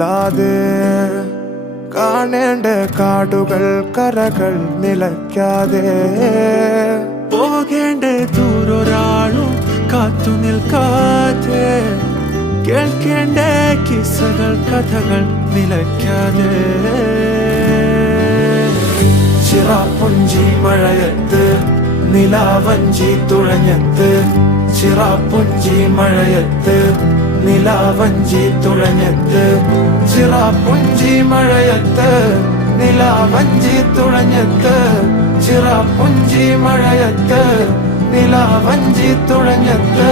നില്ലാതെ കാണേണ്ട കാടുകൾ കരകൾ നിലയ്ക്കാതെ പോകേണ്ട ദൂരൊരാളും കാത്തു നിൽക്കാതെ കേൾക്കേണ്ട കിസ്സകൾ കഥകൾ നിലയ്ക്കാതെ ചിറാപ്പുഞ്ചി മഴയത്ത് നിലാവഞ്ചി തുഴഞ്ഞത്ത് ചിറാപ്പുഞ്ചി മഴയത്ത് നിലാവഞ്ചി തുഴഞ്ഞത്ത് ചിറാപ്പുഞ്ചി മഴയത്ത് നിലാവഞ്ചി തുഴഞ്ഞത്ത് ചിറാപ്പുഞ്ചി മഴയത്ത് നിലാവഞ്ചി തുഴഞ്ഞത്ത്